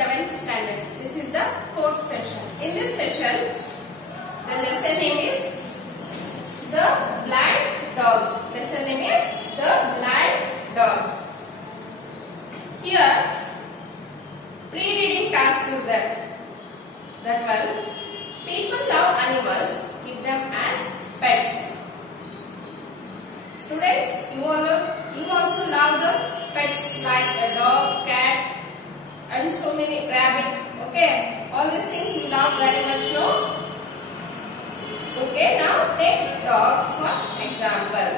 7th standard. This is the 4th session. In this session, the lesson name is The Blind Dog. Lesson name is The Blind Dog. Here, pre-reading task is that one. People love animals, keep them as pets. Students, you also love the pets like a dog, cat, and so many rabbit. Okay, all these things you love very much, no? Okay, now take dog for example.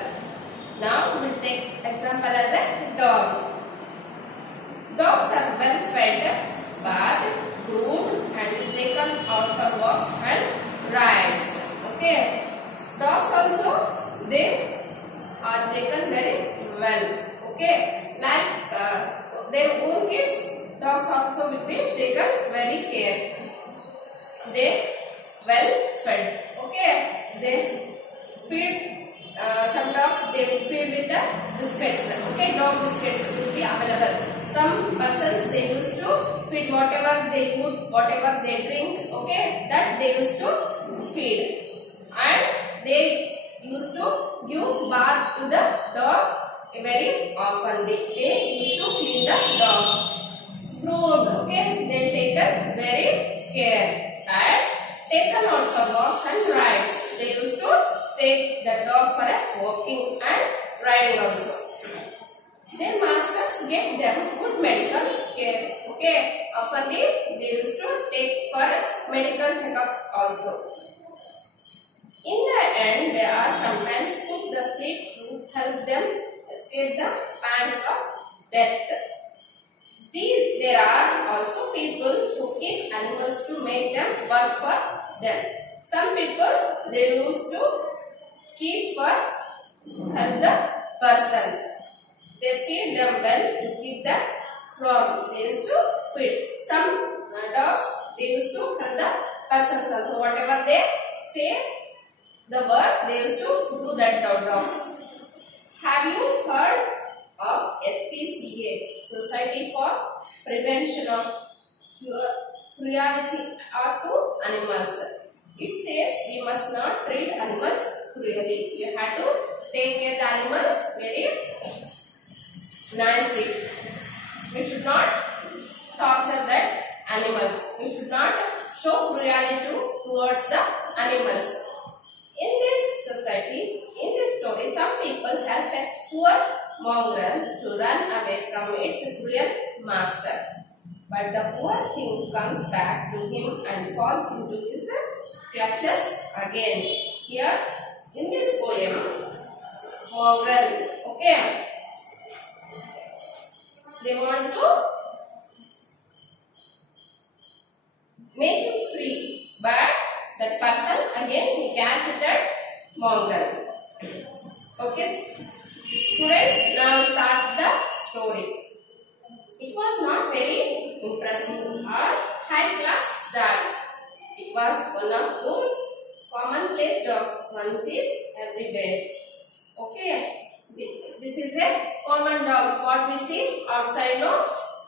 Now we will take example as a dog. Dogs are well fed, bathed, groomed, and taken out for walks and rides. Okay, dogs also they are taken very well. Okay, like their own kids, dogs also will be taken very care. They well fed. Okay, they feed. Some dogs they will feed with the biscuits. Okay, dog biscuits will be available. Some persons they used to feed whatever they eat, whatever they drink. Okay, that they used to feed, and they used to give bath to the dog very often. They used to clean the dog. Groomed, okay, they taken very care and taken out for walks and rides. They used to take the dog for a walking and riding also. Their masters get them good medical care. Okay, often they used to take for a medical checkup also. In the end, they are sometimes put to sleep to help them escape the pangs of death. There are also people who keep animals to make them work for them. Some people they used to keep for help the persons. They feed them well to keep them strong. They used to feed. Some dogs they used to help the persons also. Whatever they say, the word they used to do that dogs. Have you heard of SPCA, Society for Prevention of Cruelty to Animals? It says we must not treat animals cruelly. You have to take care of the animals very nicely. We should not torture that animals. We should not show cruelty towards the animals. In this society, in this story, some people help a poor mongrel to run away from its cruel master. But the poor thing comes back to him and falls into his clutches again. Here, in this poem, mongrel, okay, they want to make him free, but that person again he catch that mongrel. Okay, students, now start the story. It was not very impressive or high class dog. It was one of those commonplace dogs one sees everywhere. Okay, this is a common dog. What we see outside, no,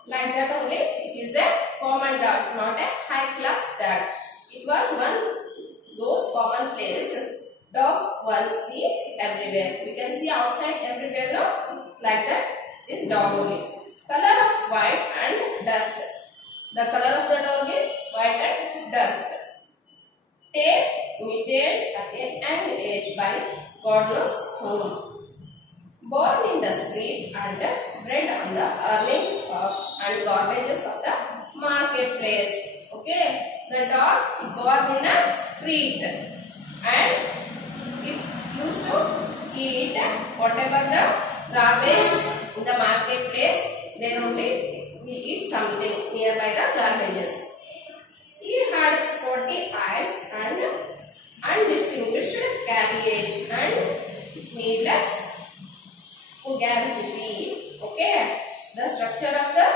like that only. It is a common dog, not a high class dog. It was one those commonplace dogs one see everywhere. We can see outside everywhere, no, like that. This dog only. Color of white and dust. The color of the dog is white and dust. Tail imitated at a young age by God knows whom. Born in the street and bred on the earnings of and garbages of the marketplace. Okay, the dog born in a street and it used to eat whatever the garbage in the marketplace. Then only we eat something nearby the garbages. He had spotty eyes and undistinguished carriage and needless pugnacity. Okay, the structure of the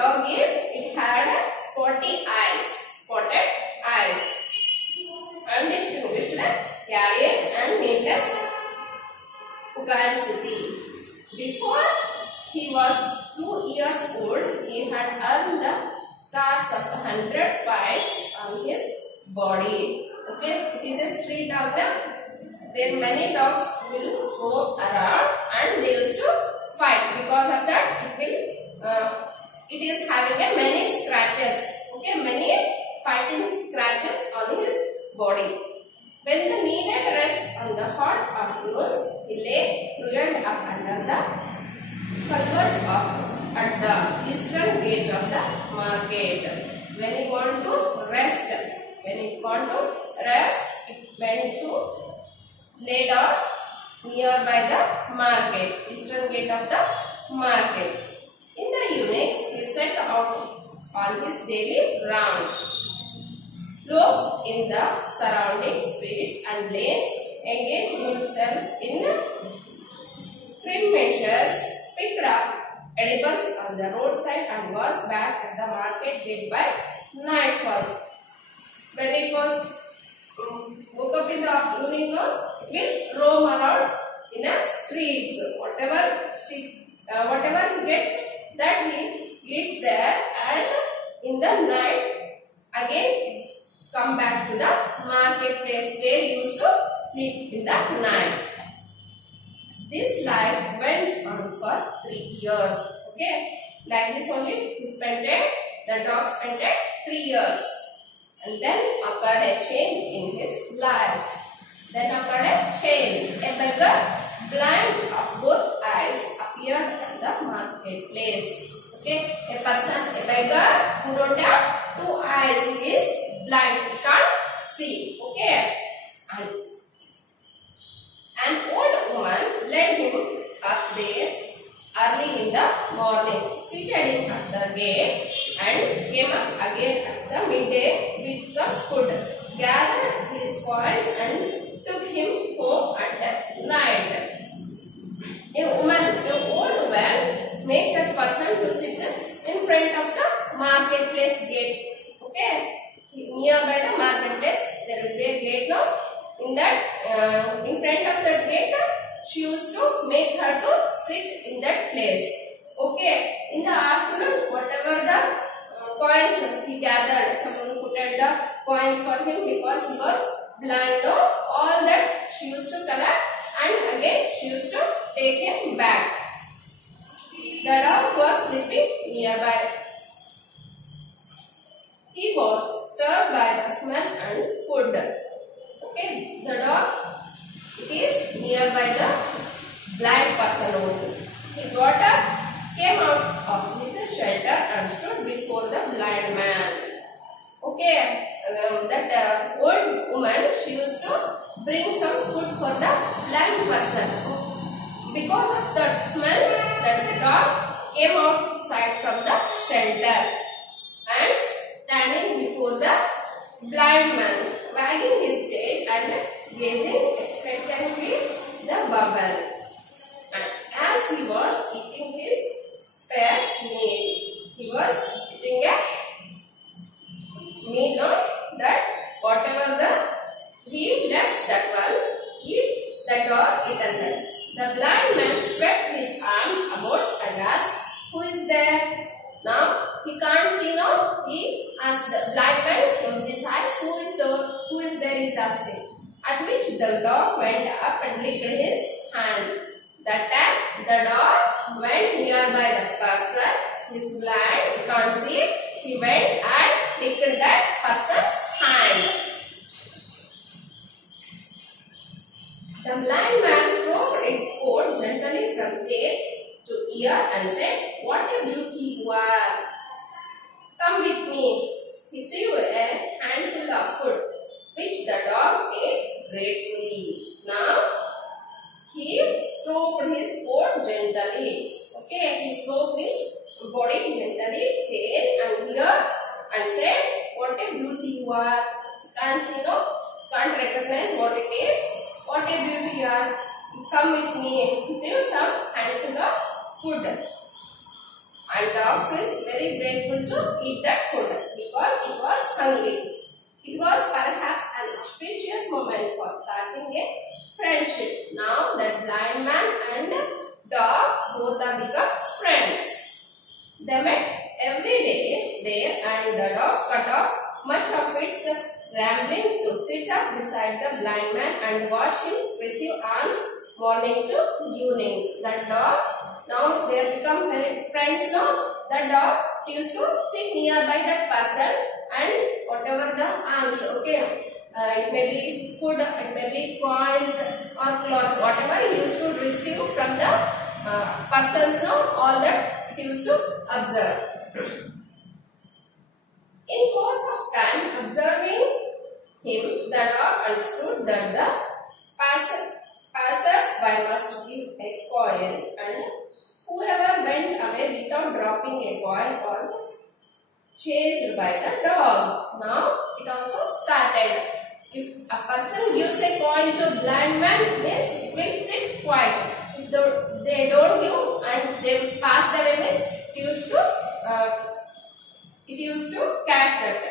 dog is it had spotty eyes, undistinguished carriage and needless pugnacity. Before he was 2 years old, he had earned the scars of 100 fights on his body. Okay, it is a street dog. There many dogs will go around and they used to fight. Because of that, it is having a many scratches. Okay, many fighting scratches on his body. When the needed rest on the hot afternoons, he lay curled up under the culvert at the eastern gate of the market. When he want to rest, it went to lay down nearby the market, eastern gate of the market. In the evenings, he set out on his daily rounds. Loaf in the surrounding streets and lanes, engaged himself in skirmishes, picked up edibles on the roadside and was back at the market gate by nightfall. When it was woke up in the evening, it will roam around in the streets. Whatever he gets, that he eats there, and in the night again come back to the marketplace where he used to sleep in the night. This life went on for 3 years. Okay, like this only the dog spent 3 years. And then occurred a change in his life. A beggar, blind of both eyes, appeared at the marketplace. Okay, a beggar who don't have 2 eyes, he is blind, he can't see. Okay, and an old woman led him up there early in the morning, seated him at the gate, and came up again at the midday with some food, gathered his coins and took him home at the night. An old woman made that person to sit in front of the marketplace gate. Okay, nearby the marketplace there will be a gate now. In front of that gate, she used to make her to sit in that place. Okay, in the afternoon, whatever the coins he gathered, someone put the coins for him because he was blind. No, all that she used to collect, and again she used to take him back. The dog was sleeping nearby. He was stirred by the smell and food. Okay, the dog, it is nearby the blind person only. He got up, came out of his shelter and stood before the blind man. Okay, that old woman, she used to bring some food for the blind person. Because of that smell, that dog came outside from the shelter and standing before the blind man, wagging his tail and gazing expectantly the bubble. And as he was eating his sparse meal, he was eating a meal that whatever he left that one, that dog eaten that. The blind man swept his arms about and asked, "Who is there?" Now he can't see now. He asked the blind man, closed his eyes. Who is there? He is asking. At which the dog went up and licked his hand. That time the dog went nearby the person. He is blind, he can't see. He went and licked that person's hand. The blind man stroked its coat gently from tail to ear and said, "What a beauty you are! Come with me." He threw a handful of food, which the dog ate gratefully. Now, he stroked his coat gently. Okay, he stroked his body gently, tail and ear, and said, "What a beauty you are!" Can't see, no? Can't recognize what it is. What a beauty you are! Come with me. He threw some handful of food. And dog feels very grateful to eat that food because it was hungry. It was perhaps an auspicious moment for starting a friendship. Now that blind man and dog both are become friends. They met every day there, and the dog cut off much of its rambling to sit up beside the blind man and watch him receive alms morning to evening. The dog, now they have become very friends now. The dog used to sit nearby that person and whatever the alms, okay, it may be food, it may be coins or clothes, whatever he used to receive from the persons now, all that he used to observe. In course of time, observing him, the dog understood that the passers-by must give a coin, and whoever went away without dropping a coin was chased by the dog. Now it also started. If a person gives a coin to a blind man, means it will sit quiet. If they don't give and they pass away, means it used to catch that.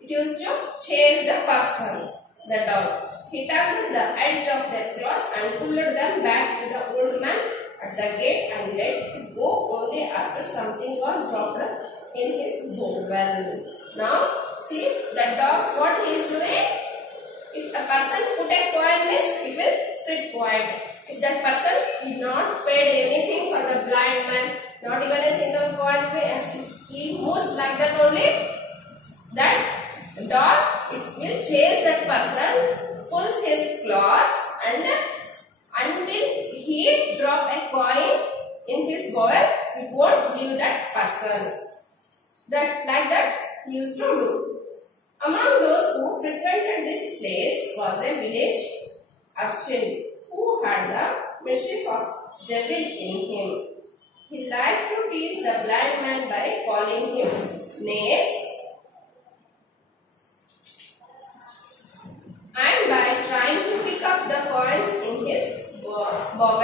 It used to chase the persons, the dog. He tugged the edge of their clothes and pulled them back to the old man at the gate and let him go only after something was dropped in his bowel. Now, see the dog, what he is doing? If a person put a coin, means it will sit quiet. If that person did not paid anything for the blind man, not even a single coin, he moves like that only, that the dog, it will chase that person, pulls his clothes, and until he drop a coin in his bowel, he won't leave that person. That like that he used to do. Among those who frequented this place was a village urchin who had the mischief of devil in him. He liked to tease the blind man by calling him names and by trying to pick up the coins in his bowel.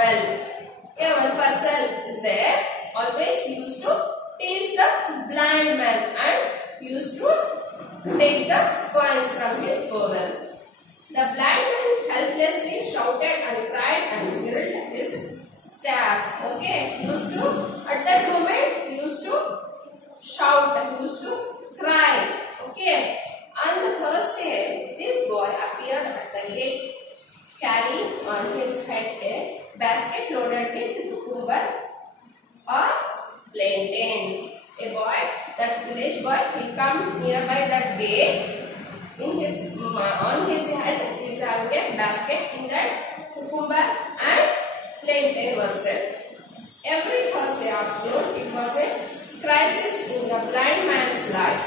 Okay, one person is there, always used to tease the blind man and used to take the coins from his bowel. The blind man helplessly shouted and cried and hurled his staff. Okay, used to, at that moment, used to shout, used to cry. Okay, on the Thursday, this boy appeared at the gate carrying on his head a basket loaded with cucumber or plantain. A boy, that village boy, he come nearby that gate. On his head, he is having a basket. In that cucumber and plantain was there. Every Thursday afternoon, it was a crisis in the blind man's life.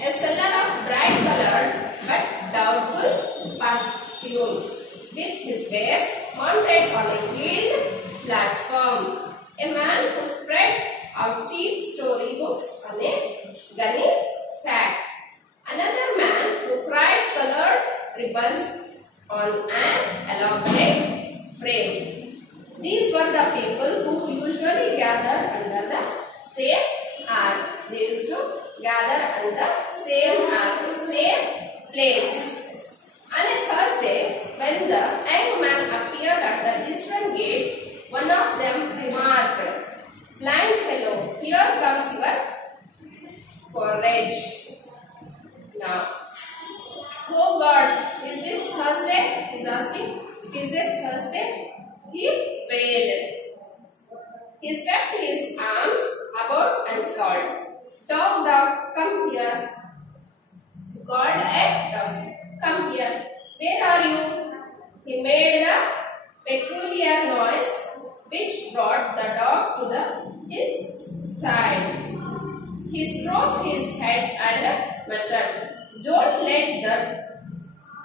A seller of bright colored but doubtful perfumes, with his wares mounted on a wheeled platform. A man who spread out cheap storybooks on a gunny sack. Another man who cried colored ribbons on an elaborate frame. These were the people who usually gathered under the same ark. They used to gather under the same place. On a Thursday, when the young man appeared at the eastern gate, one of them remarked, "Blind fellow, here comes your courage." Now, "Oh God, is this Thursday?" he is asking. "Is it Thursday?" He wailed. He swept his arms about and called, "Dog, dog, come here." He called a dog, "Come here. Where are you?" He made a peculiar noise which brought the dog to his side. He stroked his head and muttered, "Don't let the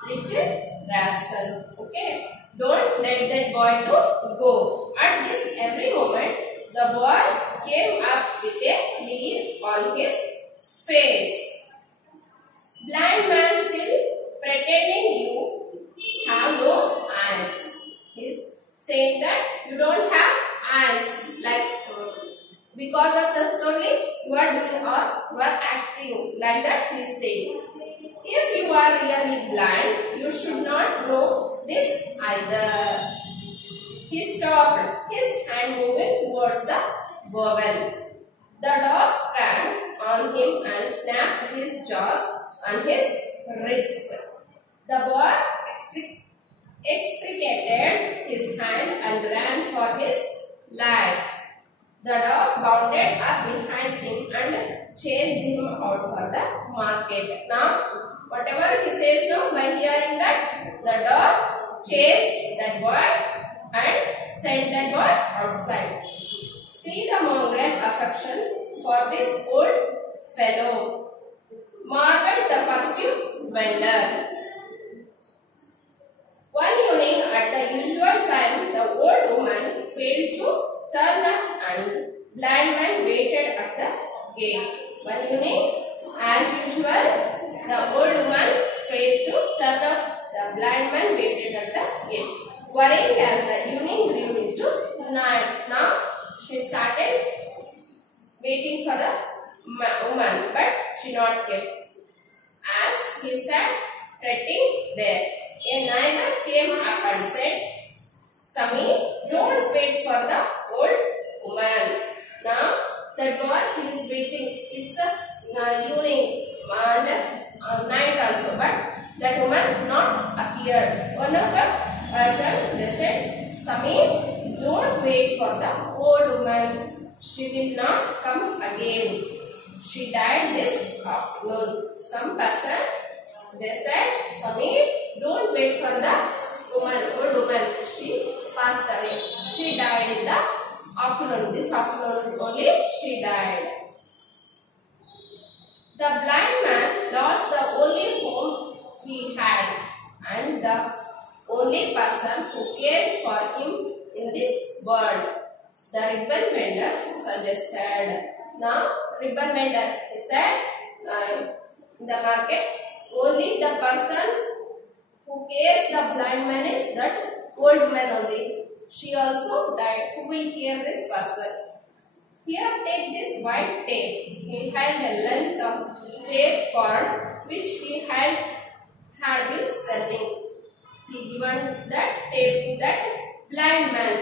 little rascal, okay, don't let that boy to go." At this every moment, the boy came up with a leer on his face. "Blind man, still pretending you have no eyes." He's saying that you don't have eyes, like because of the story you are doing or you are acting, like that he is saying. If you are really blind, you should not know this either. He stopped, his hand moving towards the bowel. The dog sprang on him and snapped his jaws on his wrist. The boy extricated his hand and ran for his life. The dog bounded up behind him and chased him out for the market. Now, whatever he says now, by hearing that, the dog chased that boy and sent that boy outside. See the mongrel affection for this old fellow, marveled the perfume vendor. One evening at the usual time, the old woman failed to turn up and blind man waited at the gate. One evening, as usual, the old woman failed to turn up. The blind man waited at the gate, worrying as the evening grew into night. Now, she started waiting for the woman, but she not came. As he sat fretting there, a neighbor came up and said, "Sammy, don't wait for the old woman." Now, that boy is waiting. It's a evening and night also, but that woman not appeared. One of the person, they said, "Sammy, don't wait for the old woman. She will not come again. She died this afternoon." Some person, they said, "Sammy, don't wait for the woman, old woman. She passed away. She died in the afternoon. This afternoon only she died." The blind man lost the only home he had and the only person who cared for him in this world. The ribbon vendor suggested. Now, ribbon vendor, he said, in the market, only the person who cares the blind man is that old woman only. She also died. Who will care this person? Here, take this white tape. He had a length of tape cord which he had been selling. He given that tape to that blind man.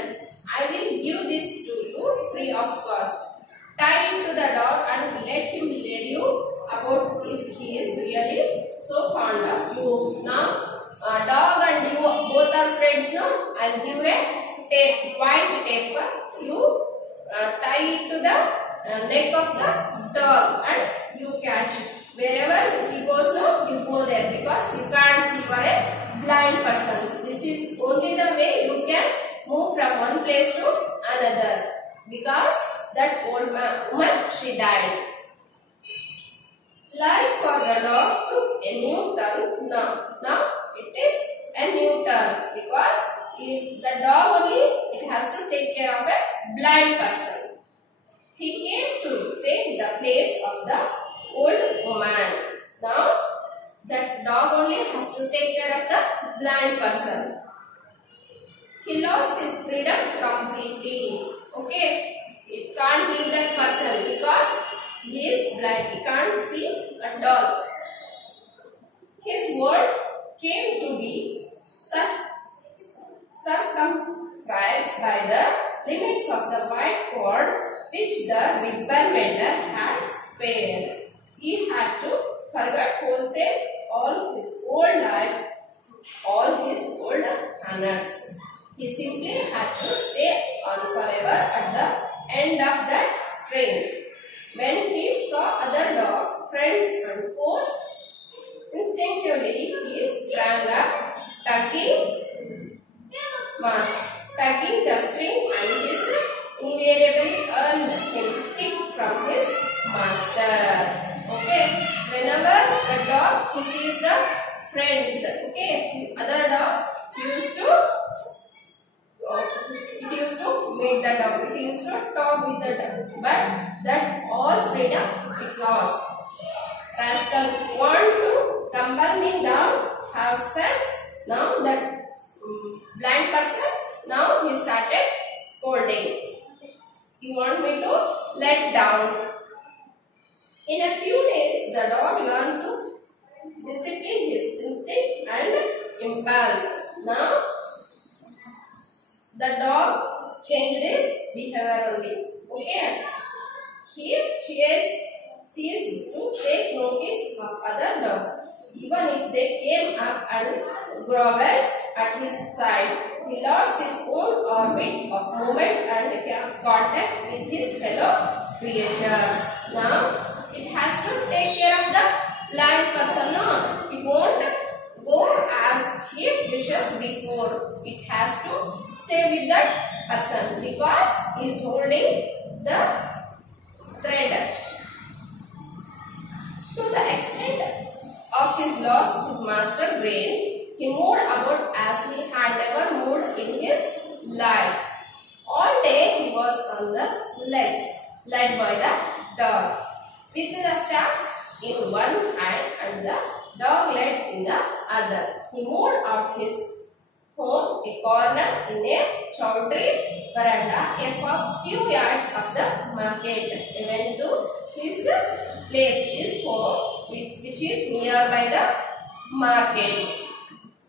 "I will give this to you free of cost. Tie it to the dog and let him lead you about if he is really so fond of you." Now, dog and you both are friends. No? I will give a tape, white tape. You tie it to the neck of the dog and you catch. Wherever he goes, no, you go there because you can't see. You are a blind person. This is only the way you can move from one place to another because that old woman, she died. Life for the dog took a new turn. Now it is a new turn because the dog only, it has to take care of a blind person. He came to take the place of the old woman. Now that dog only has to take care of the blind person. He lost his freedom completely. Okay, it can't leave that person because he is blind. He can't see at all. His world came to be circumscribed by the limits of the white cord which the ribbon vendor had spared. He had to forget wholesale all his old life, all his old honors. He simply had to stay on forever at the end of that string. When he saw other dogs, friends and foes, instinctively he sprang up, tugging the string, and his invariably earned him kick from his master. Okay, whenever the dog he sees the friends, okay, other dogs used to meet the dog, it used to talk with the dog, but that all freedom it lost. Rascal want to tumble me down, have sense. Now that blind person, now he started scolding. You want me to let down. In a few days, the dog learned to discipline his instinct and impulse. Now, the dog changed his behavior only. Okay. He ceased to take notice of other dogs. Even if they came up and grovelled at his side, he lost his own orbit of movement and contact with his fellow creatures. Now, it has to take care of the blind person. No, it won't go as he wishes before. It has to stay with that person because he is holding the thread. To the extent of his loss, his master brain, he moved about as he had never moved in his life. All day he was on the legs, led by the dog, with the staff in one hand and the dog leg in the other. He moved out his home, a corner in a chowdhury veranda, a few yards of the market. He went to his place, his home, which is nearby the market.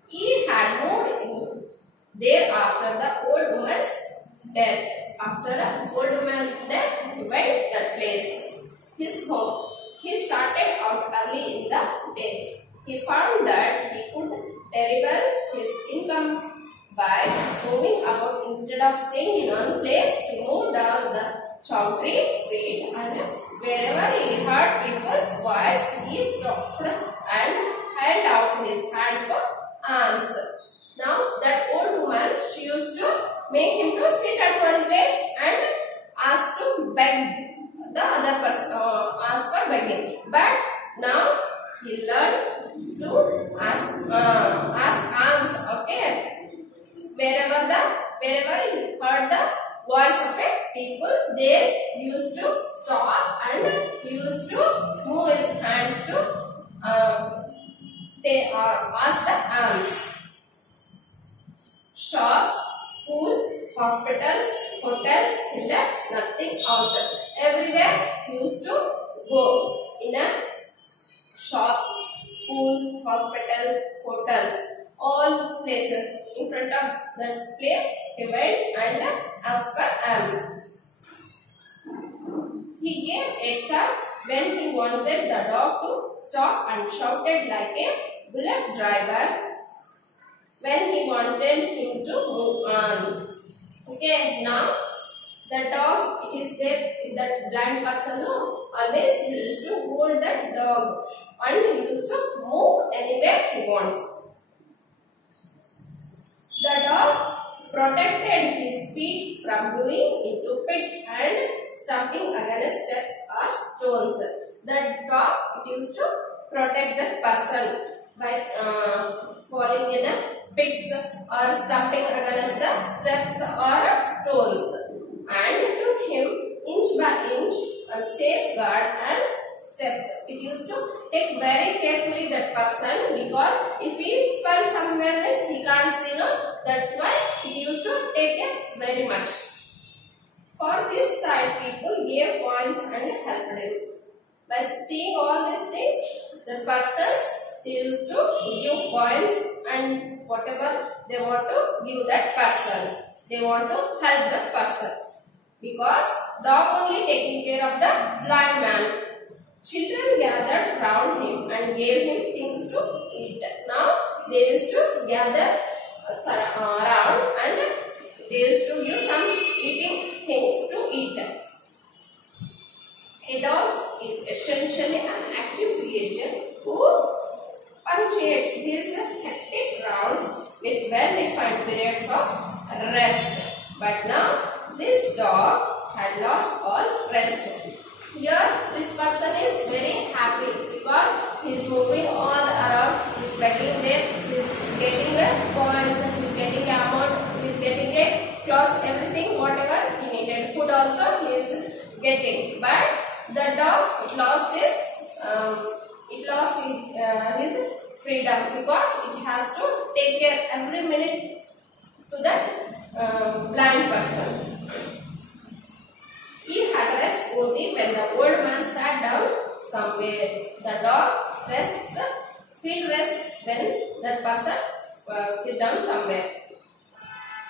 He had moved in there after the old woman's death. After the old woman's death, he went that place, his home. He started out early in the day. He found that he could terrible his income by moving about instead of staying in one place. He moved down the chowdhury street and wherever he heard people's voice, he stopped and held out his hand for alms. Now that old woman, she used to make him to sit at one place and ask to beg the other person, ask for begging. But now he learned to ask alms. Okay, wherever he heard the voice of a people, they used to stop and used to move his hands to ask the alms. Shops, schools, hospitals, hotels, he left nothing out. Everywhere he used to go. In a shops, schools, hospitals, hotels, all places. In front of that place, he went and asked for alms. He gave a tap when he wanted the dog to stop and shouted like a bullock driver when he wanted him to move on. Okay, now the dog, it is there with that blind person. No, always he used to hold that dog and he used to move anywhere he wants. The dog protected his feet from going into pits and stumping against steps or stones. The dog, it used to protect that person by falling in a pits or stumping against the steps or stones, and took him inch by inch on safeguard and steps. It used to take very carefully that person because if he fell somewhere else he can't see. No, that's why it used to take it very much. For this side, people gave coins and helped him. By seeing all these things, the persons, they used to give coins and whatever they want to give that person. They want to help that person. Because dog only taking care of the blind man. Children gathered round him and gave him things to eat. Now they used to gather around and they used to give some eating things to eat. A dog is essentially an active creature who punctuates his hectic rounds with well-defined periods of rest. But now this dog had lost all rest. Here this person is very happy because he is moving all around, he is begging them, he is getting coins, he is getting amount, he is getting clothes, everything, whatever he needed. Food also he is getting. But the dog, it lost his freedom because it has to take care every minute to that blind person. He had rest only when the old man sat down somewhere. The dog feel rest when that person sit down somewhere.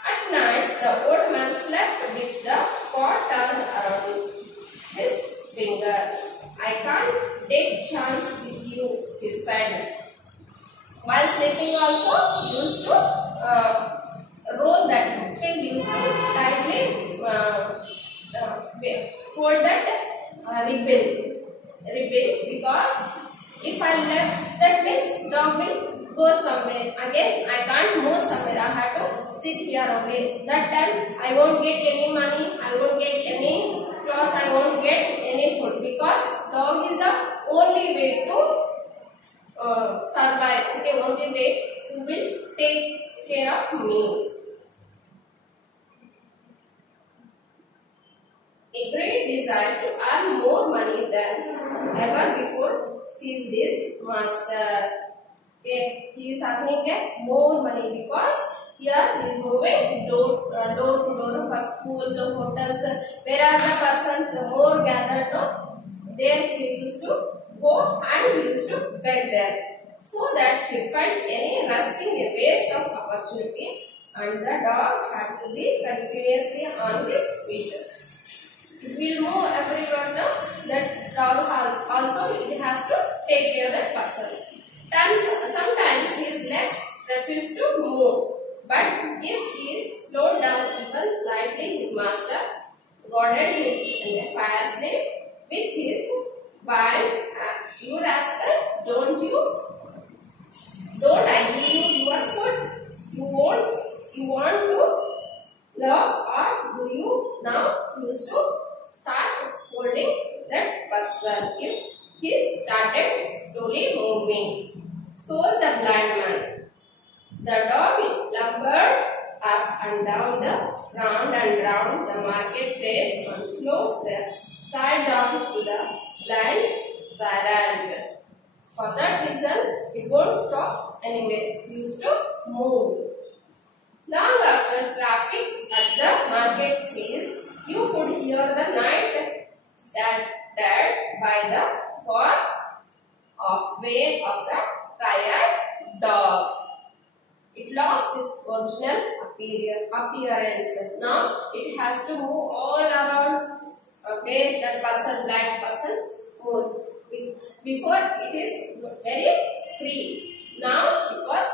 At nights, the old man man slept with the paw turned around his finger. I can't take chance with you, he said. While sleeping also, used to roll that. Okay, used to tightly hold that ribbon. Because if I left, that means dog will go somewhere. Again, I can't move somewhere. I have to sit here only. That time, I won't get any money. I won't get any clothes. I won't get any food. Because dog is the only way to survive. Okay, only way who will take care of me. A great desire to earn more money than ever before seized his master. Okay, he is earning more money because here he is moving door to door for school, hotels. Where are the persons more gathered? No? There he used to go and he used to beg there. So that he felt any resting a waste of opportunity, and the dog had to be continuously on his feet. It will move everywhere now. That dog also it has to take care of that person. Sometimes his legs refuse to move, but if he slowed down even slightly, his master guarded him in a fire sleep with his wine. You rascal, don't I give you your food? You want to love, or do you now used to start scolding that person if he started slowly moving? So the blind man. The dog lumbered up and down the round and round the marketplace on slow steps, tied down to the blind tyrant. For that reason, he won't stop anyway. He used to move. Long after traffic at the market ceased, you could hear the night that by the far off way of the tired dog. It lost its original appearance. Now it has to move all around where that person, blind person, moves. Before it is very free. Now it was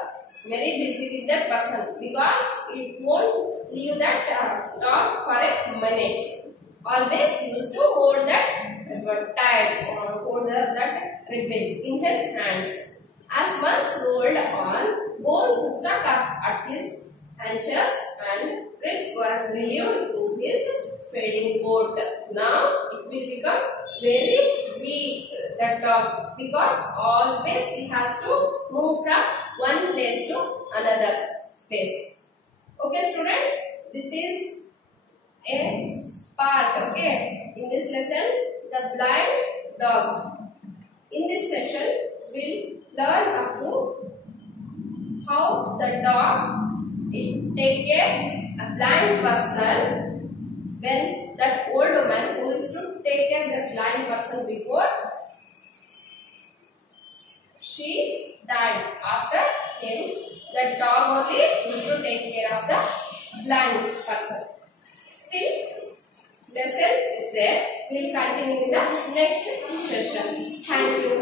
very busy with that person because it won't leave that dog for a minute. Always used to hold that tag or hold that ribbon in his hands. As months rolled on, bones stuck up at his haunches and ribs were relieved through his fading coat. Now it will become very weak, that dog, because always he has to move from one place to another place. Okay students, this is a part, okay, in this lesson, the blind dog. In this session, we'll learn up to how the dog take care a blind person when that old woman who used to take care of the blind person before, she died. After him, that dog only used to take care of the blind person. Still, lesson is there. We will continue in the next session. Thank you.